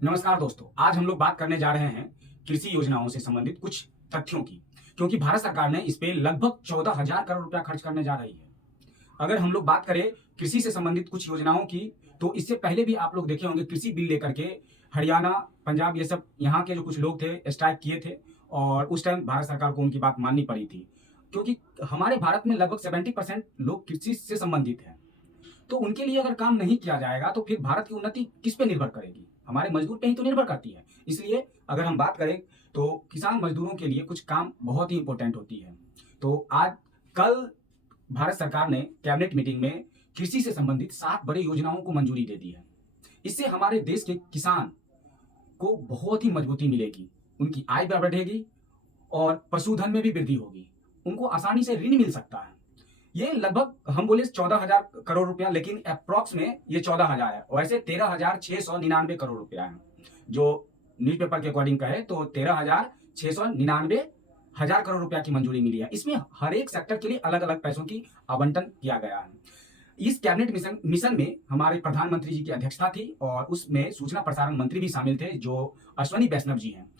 नमस्कार दोस्तों, आज हम लोग बात करने जा रहे हैं कृषि योजनाओं से संबंधित कुछ तथ्यों की, क्योंकि भारत सरकार ने इस पे लगभग 14,000 करोड़ रुपया खर्च करने जा रही है। अगर हम लोग बात करें कृषि से संबंधित कुछ योजनाओं की, तो इससे पहले भी आप लोग देखे होंगे कृषि बिल लेकर के हरियाणा, पंजाब ये सब यहाँ के जो कुछ लोग थे स्ट्राइक किए थे और उस टाइम भारत सरकार को उनकी बात माननी पड़ी थी, क्योंकि हमारे भारत में लगभग 70% लोग कृषि से संबंधित हैं। तो उनके लिए अगर काम नहीं किया जाएगा तो फिर भारत की उन्नति किस पे निर्भर करेगी? हमारे मजदूर पे ही तो निर्भर करती है। इसलिए अगर हम बात करें तो किसान मजदूरों के लिए कुछ काम बहुत ही इंपॉर्टेंट होती है। तो आज कल भारत सरकार ने कैबिनेट मीटिंग में कृषि से संबंधित 7 बड़ी योजनाओं को मंजूरी दे दी है। इससे हमारे देश के किसान को बहुत ही मजबूती मिलेगी, उनकी आय बढ़ेगी और पशुधन में भी वृद्धि होगी। उनको आसानी से ऋण मिल सकता है। ये लगभग हम बोले 14,000 करोड़ रुपया, लेकिन अप्रॉक्स में ये 14,000 है। वैसे 13,699 करोड़ रुपया है। जो न्यूज़पेपर के अकॉर्डिंग कहे तो 13,699 हजार करोड़ रुपया की मंजूरी मिली है। इसमें हर एक सेक्टर के लिए अलग अलग पैसों की आवंटन किया गया है। इस कैबिनेट मिशन में हमारे प्रधानमंत्री जी की अध्यक्षता थी और उसमें सूचना प्रसारण मंत्री भी शामिल थे, जो अश्वनी वैष्णव जी हैं।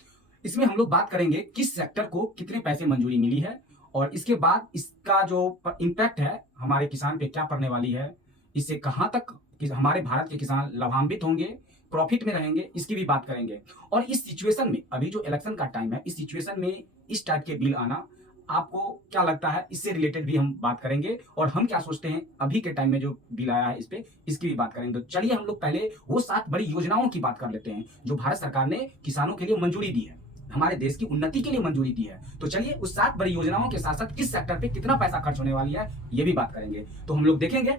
इसमें हम लोग बात करेंगे किस सेक्टर को कितने पैसे मंजूरी मिली है और इसके बाद इसका जो इम्पैक्ट है हमारे किसान पे क्या पड़ने वाली है, इससे कहां तक हमारे भारत के किसान लाभान्वित होंगे, प्रॉफिट में रहेंगे, इसकी भी बात करेंगे। और इस सिचुएशन में, अभी जो इलेक्शन का टाइम है, इस सिचुएशन में इस टाइप के बिल आना आपको क्या लगता है, इससे रिलेटेड भी हम बात करेंगे और हम क्या सोचते हैं अभी के टाइम में जो बिल आया है इस पे, इसकी भी बात करेंगे। तो चलिए हम लोग पहले वो 7 बड़ी योजनाओं की बात कर लेते हैं जो भारत सरकार ने किसानों के लिए मंजूरी दी है, हमारे देश की उन्नति के लिए मंजूरी दी है। तो चलिए उस 7 बड़ी योजनाओं के साथ साथ किस सेक्टर पे कितना पैसा खर्च होने वाली है ये भी बात करेंगे। तो हम लोग देखेंगे।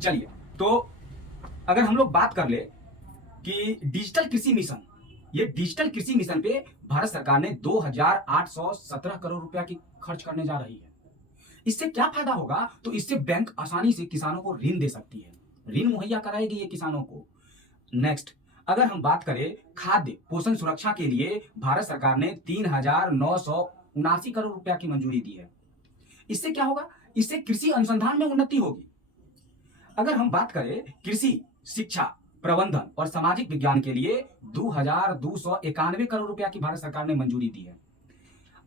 चलिए, तो अगर हम लोग बात कर ले कि डिजिटल कृषि मिशन, ये डिजिटल कृषि मिशन पे भारत सरकार ने 2,817 करोड़ रुपया की खर्च करने जा रही है। इससे क्या फायदा होगा? तो इससे बैंक आसानी से किसानों को ऋण दे सकती है, ऋण मुहैया कराएगी ये किसानों को। नेक्स्ट, अगर हम बात करें खाद्य पोषण सुरक्षा के लिए भारत सरकार ने 3,979 करोड़ रुपया की मंजूरी दी है। इससे क्या होगा? इससे कृषि अनुसंधान में उन्नति होगी। अगर हम बात करें कृषि शिक्षा प्रबंधन और सामाजिक विज्ञान के लिए 2,291 करोड़ रुपया की भारत सरकार ने मंजूरी दी है।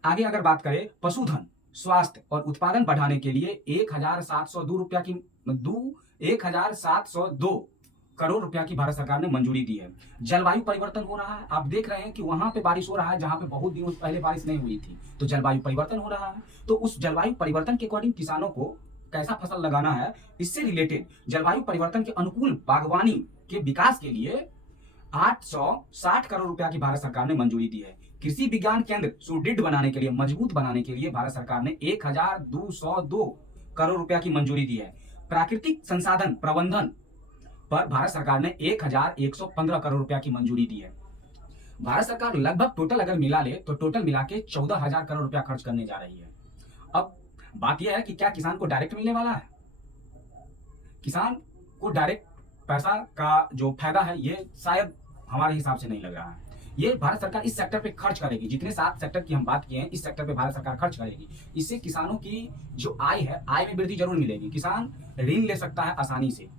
आगे अगर बात करें पशुधन स्वास्थ्य और उत्पादन बढ़ाने के लिए 1,702 करोड़ रुपया की भारत सरकार ने मंजूरी दी है। जलवायु परिवर्तन हो रहा है, आप देख रहे हैं कि वहां पे बारिश हो रहा है जहां पे बहुत दिनों पहले बारिश नहीं हुई थी, तो जलवायु परिवर्तन हो रहा है। तो उस जलवायु परिवर्तन के अकॉर्डिंग किसानों को कैसा फसल लगाना है, इससे रिलेटेड जलवायु परिवर्तन के अनुकूल बागवानी के विकास के लिए 860 करोड़ रुपया की भारत सरकार ने मंजूरी दी है। कृषि विज्ञान केंद्र सुदृढ़ बनाने के लिए, मजबूत बनाने के लिए भारत सरकार ने 1,202 करोड़ रुपया की मंजूरी दी है। प्राकृतिक संसाधन प्रबंधन पर भारत सरकार ने 1,115 करोड़ रुपया की मंजूरी दी है। भारत सरकार लगभग टोटल अगर मिला ले तो टोटल मिला के 14,000 करोड़ रुपया खर्च करने जा रही है। अब बात यह है कि क्या किसान को डायरेक्ट मिलने वाला है? किसान को डायरेक्ट पैसा का जो फायदा है ये शायद हमारे हिसाब से नहीं लग रहा है। ये भारत सरकार इस सेक्टर पे खर्च करेगी, जितने 7 सेक्टर की हम बात किए हैं इस सेक्टर पे भारत सरकार खर्च करेगी। इससे किसानों की जो आय है, आय में वृद्धि जरूर मिलेगी। किसान ऋण ले सकता है आसानी से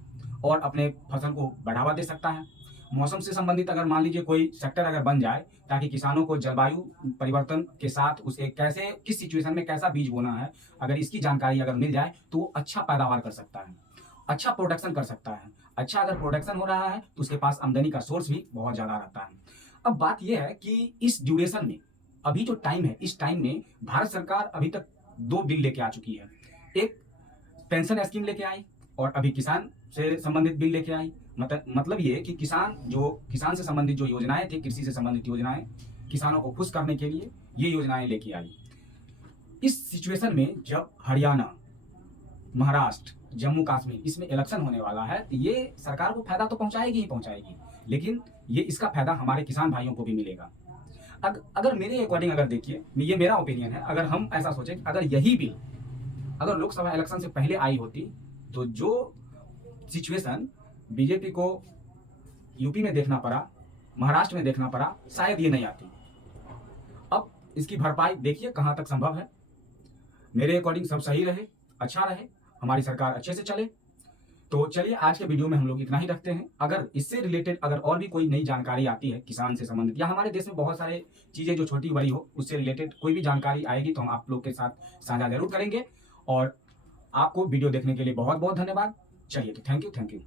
और अपने फसल को बढ़ावा दे सकता है। मौसम से संबंधित अगर मान लीजिए कोई सेक्टर अगर बन जाए, ताकि किसानों को जलवायु परिवर्तन के साथ उसे कैसे, किस सिचुएशन में कैसा बीज बोना है, अगर इसकी जानकारी अगर मिल जाए तो वो अच्छा पैदावार कर सकता है, अच्छा प्रोडक्शन कर सकता है। अच्छा अगर प्रोडक्शन हो रहा है तो उसके पास आमदनी का सोर्स भी बहुत ज्यादा रहता है। अब बात यह है कि इस ड्यूरेशन में, अभी जो टाइम है, इस टाइम में भारत सरकार अभी तक 2 बिल लेके आ चुकी है। एक पेंशन स्कीम लेके आई और अभी किसान से संबंधित बिल लेके आई। मतलब ये कि किसान से संबंधित जो योजनाएं थी, कृषि से संबंधित योजनाएं, किसानों को खुश करने के लिए ये योजनाएं लेके आई। इस सिचुएशन में जब हरियाणा, महाराष्ट्र, जम्मू कश्मीर इसमें इलेक्शन होने वाला है, तो ये सरकार को फायदा तो पहुंचाएगी ही पहुंचाएगी, लेकिन ये इसका फायदा हमारे किसान भाइयों को भी मिलेगा। अगर मेरे अकॉर्डिंग अगर देखिए, ये मेरा ओपिनियन है, अगर हम ऐसा सोचे कि अगर यही बिल अगर लोकसभा इलेक्शन से पहले आई होती तो जो सिचुएशन बीजेपी को यूपी में देखना पड़ा, महाराष्ट्र में देखना पड़ा, शायद ये नहीं आती। अब इसकी भरपाई देखिए कहां तक संभव है। मेरे अकॉर्डिंग सब सही रहे, अच्छा रहे, हमारी सरकार अच्छे से चले, तो चलिए आज के वीडियो में हम लोग इतना ही रखते हैं। अगर इससे रिलेटेड अगर और भी कोई नई जानकारी आती है किसान से संबंधित, या हमारे देश में बहुत सारे चीज़ें जो छोटी बड़ी हो उससे रिलेटेड कोई भी जानकारी आएगी तो हम आप लोग के साथ साझा जरूर करेंगे। और आपको वीडियो देखने के लिए बहुत बहुत धन्यवाद। चलिए तो थैंक यू।